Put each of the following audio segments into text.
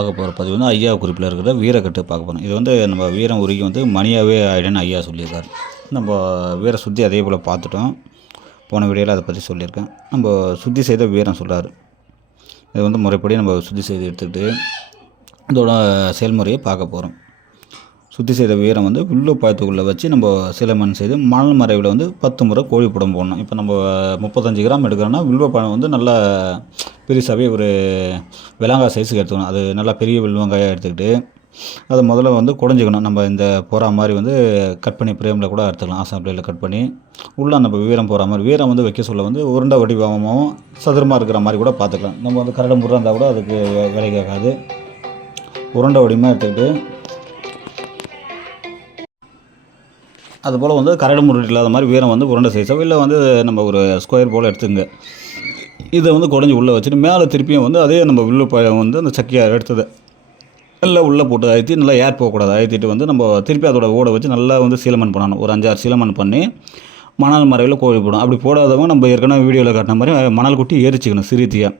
பார்க்க போகிற பதிவு வந்து ஐயா குறிப்பில் இருக்கிற வீரக்கட்டு பார்க்க போகிறோம் இது வந்து நம்ம வீரம் உருகி வந்து மணியாகவே ஆயிடுன்னு ஐயா சொல்லியிருக்காரு. நம்ம வீர சுத்தி அதே போல் பார்த்துட்டோம். போன வீடியோவில் அதை பற்றி சொல்லியிருக்கேன். நம்ம சுத்தி செய்த வீரம் சொல்கிறார் இது வந்து முறைப்படி நம்ம சுத்தி செய்து எடுத்துக்கிட்டு இதோட செயல்முறையை பார்க்க போகிறோம் சுத்தி செய்த வீரம் வந்து வில்லு பாயத்துக்குள்ளே வச்சு நம்ம சிலைமண் செய்து மணல் மறைவில் வந்து பத்து முறை கோழி புடம் போடணும். இப்போ நம்ம முப்பத்தஞ்சு கிராம் எடுக்கிறோன்னா வில்வ பழம் வந்து நல்லா பெருசாகவே ஒரு விலங்காய் சைஸுக்கு எடுத்துக்கணும். அது நல்லா பெரிய வில்வங்காயாக எடுத்துக்கிட்டு அதை முதல்ல வந்து குடஞ்சிக்கணும். நம்ம இந்த போகிற மாதிரி வந்து கட் பண்ணி பிரேமில் கூட எடுத்துக்கலாம் ஆசாம் கட் பண்ணி உள்ளே நம்ம வீரம் போகிற மாதிரி வீரம் வந்து வைக்க சொல்ல வந்து உருண்டை வடிவமாகவும் சதுரமாக இருக்கிற மாதிரி கூட பார்த்துக்கலாம். நம்ம வந்து கரடு முறை இருந்தால் கூட அதுக்கு விலை வேலை கேட்காது. உருண்டை வடிவமாக எடுத்துக்கிட்டு அதுபோல் வந்து கரடு முருட்டு இல்லாத மாதிரி வீரம் வந்து உருண்டை சைஸோ இல்லை வந்து நம்ம ஒரு ஸ்கொயர் போல் எடுத்துங்க இதை வந்து குடஞ்சி உள்ளே வச்சுட்டு மேலே திருப்பியும் வந்து அதே நம்ம வில்லு பழம் வந்து அந்த சக்கியாக எடுத்தது. நல்லா உள்ளே போட்டு அழுத்தி நல்லா ஏர் போகக்கூடாது. அழுத்திட்டு வந்து நம்ம திருப்பி அதோட ஓட வச்சு நல்லா வந்து சீலமன் பண்ணணும். ஒரு அஞ்சாறு சீலமன் பண்ணி மணல் மறைவில் கோழி போடும் அப்படி போடாதவங்க நம்ம ஏற்கனவே வீடியோவில் காட்டின மாதிரி மணல் குட்டி எரிச்சிக்கணும் சிறுத்தியாக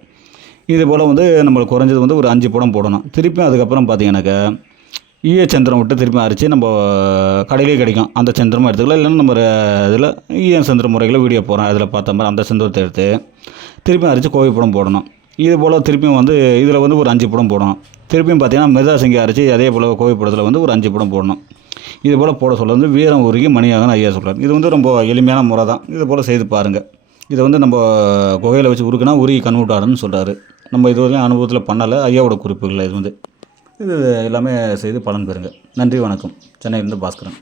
இது போல் வந்து நம்மளுக்கு குறைஞ்சது வந்து ஒரு அஞ்சு படம் போடணும். திருப்பியும் அதுக்கப்புறம் பார்த்தீங்கன்னாக்கா ஈய சந்திரம் விட்டு திருப்பி அரைச்சி நம்ம கடையிலே கிடைக்கும். அந்த சந்திரமும் எடுத்துக்கலாம். இல்லைன்னா நம்ம இதில் ஈய சந்திர முறைகளை வீடியோ போகிறோம் அதில் பார்த்த மாதிரி அந்த சந்திரத்தை எடுத்து திருப்பியும் அரைச்சி கோவை படம் போடணும். இது போல் திருப்பியும் வந்து இதில் வந்து ஒரு அஞ்சு படம் போடணும். திருப்பியும் பார்த்தீங்கன்னா மிருதாசங்கி அரைச்சி அதே போல் கோவை படத்தில் வந்து ஒரு அஞ்சு படம் போடணும். இது போல் போட சொல்ல வந்து வீரம் உருகி மணியாகன்னு ஐயா சொல்கிறார் இது வந்து ரொம்ப எளிமையான முறை தான். இது போல் செய்து பாருங்கள் இதை வந்து நம்ம குகையில் வச்சு உருக்குனா உருகி கன்வெர்ட் ஆகணும்னு சொல்கிறாரு நம்ம இதுவரையும் அனுபவத்தில் பண்ணலை. ஐயாவோட குறிப்புகள் இது வந்து. இது எல்லாமே செய்து பலன் பெறுங்க. நன்றி வணக்கம். சென்னையிலேருந்து பாஸ்கரன்.